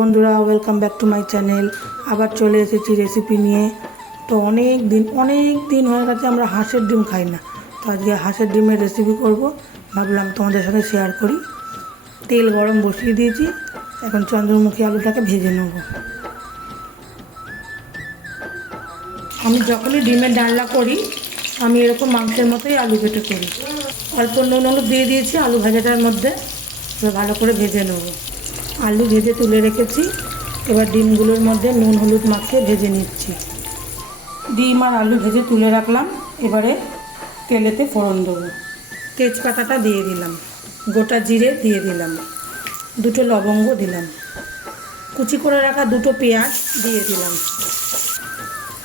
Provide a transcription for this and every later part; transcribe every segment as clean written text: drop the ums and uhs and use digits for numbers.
বন্ধুরা, welcome back to my channel. আবার চলে এসেছি রেসিপি নিয়ে। তো অনেক দিন হয়ে গেছে আমরা হাঁসের ডিম খাই না। তো আজকে হাঁসের ডিমের রেসিপি করব, ভাবলাম তোমাদের সাথে শেয়ার করি। তেল গরম বসিয়ে দিয়েছি, এখন চন্দ্রমুখী আলুটাকে ভেজে নেব। আমি যখনই ডিমের ডালনা করি আমি এরকম মাংসের মতোই আলু কেটে করি। অল্প নুন হলুদ দিয়ে দিয়েছি আলু ভাজাটার মধ্যে, এবার ভালো করে ভেজে নেব। আলু ভেজে তুলে রেখেছি, এবার ডিমগুলোর মধ্যে নুন হলুদ মাখিয়ে ভেজে নিচ্ছি। ডিম আর আলু ভেজে তুলে রাখলাম, এবারে তেলেতে ফোড়ন দেবো। তেজপাতাটা দিয়ে দিলাম, গোটা জিরে দিয়ে দিলাম, দুটো লবঙ্গ দিলাম, কুচি করে রাখা দুটো পেঁয়াজ দিয়ে দিলাম।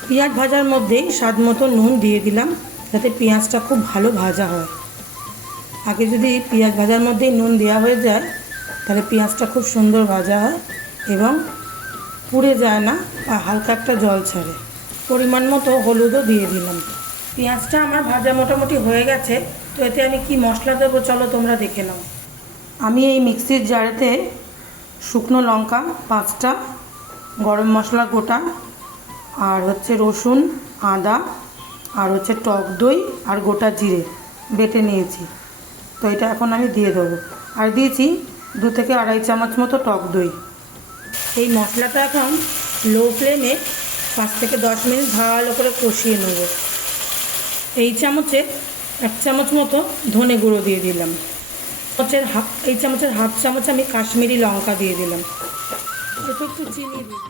পেঁয়াজ ভাজার মধ্যেই স্বাদ মতো নুন দিয়ে দিলাম, যাতে পেঁয়াজটা খুব ভালো ভাজা হয়। আগে যদি পেঁয়াজ ভাজার মধ্যেই নুন দেওয়া হয়ে যায় তাহলে পেঁয়াজটা খুব সুন্দর ভাজা হয় এবং পুড়ে যায় না, আর হালকা একটা জল ছাড়ে। পরিমাণ মতো হলুদও দিয়ে দিলাম। পেঁয়াজটা আমার ভাজা মোটামুটি হয়ে গেছে। তো এতে আমি কি মশলা দেবো চলো তোমরা দেখে নাও। আমি এই মিক্সির জারেতে শুকনো লঙ্কা 5টা, গরম মশলা গোটা, আর রসুন, আদা, আর টক দই আর গোটা জিরে বেটে নিয়েছি। তো এটা এখন আমি দিয়ে দেবো। আর দিয়েছি 2 থেকে আড়াই চামচ মতো টক দই। এই মশলাটা এখন লো ফ্লেমে 5 থেকে 10 মিনিট ভালো করে কষিয়ে নেব। এই চামচে 1 চামচ মতো ধনে গুঁড়ো দিয়ে দিলাম। এই চামচের হাফ চামচ আমি কাশ্মীরি লঙ্কা দিয়ে দিলাম, একটু চিনি দিই।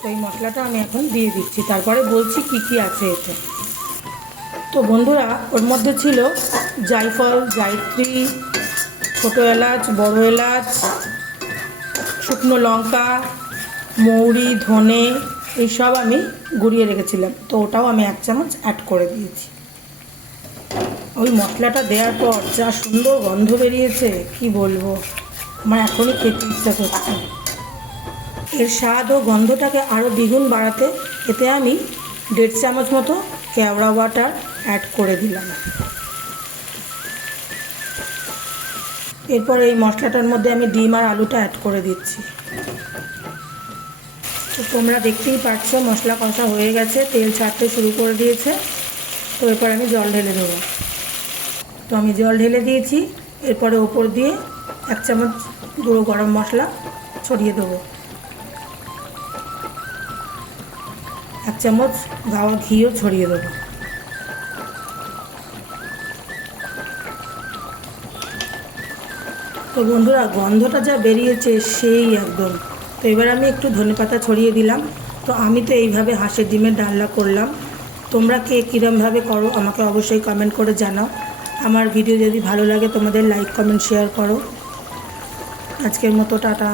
তো এই মশলাটা আমি এখন দিয়ে দিচ্ছি, তারপরে বলছি কি কি আছে এতে। তো বন্ধুরা, ওর মধ্যে ছিল জায়ফল, জায়ত্রী, ছোটো এলাচ, বড় এলাচ, শুকনো লঙ্কা, মৌরি, ধনে, এইসব আমি গুঁড়িয়ে রেখেছিলাম। তো ওটাও আমি 1 চামচ অ্যাড করে দিয়েছি। ওই মশলাটা দেওয়ার পর যা সুন্দর গন্ধ বেরিয়েছে কি বলবো, আমার এখনই খেতে ইচ্ছা করছে। এর স্বাদ ও গন্ধটাকে আরও দ্বিগুণ বাড়াতে এতে আমি 1.5 চামচ মতো কেওড়া ওয়াটার অ্যাড করে দিলাম। এরপর এই মশলাটার মধ্যে আমি ডিম আর আলুটা অ্যাড করে দিচ্ছি। তো তোমরা দেখতেই পাচ্ছ মশলা কষা হয়ে গেছে, তেল ছাড়তে শুরু করে দিয়েছে। তো এরপর আমি জল ঢেলে দেবো। তো আমি জল ঢেলে দিয়েছি। এরপরে ওপর দিয়ে 1 চামচ গুঁড়ো গরম মশলা ছড়িয়ে দেবো, 1 চামচ গাওয়া ঘিও ছড়িয়ে দেবো। তো বন্ধুরা, গন্ধটা যা বেরিয়েছে সেই একদম। তো এবার আমি একটু ধনেপাতা ছড়িয়ে দিলাম। তো আমি তো এইভাবে হাঁসের ডিমের ডালনা করলাম। তোমরা কে কীরমভাবে করো আমাকে অবশ্যই কমেন্ট করে জানাও। আমার ভিডিও যদি ভালো লাগে তোমাদের লাইক কমেন্ট শেয়ার করো। আজকের মতো টাটা।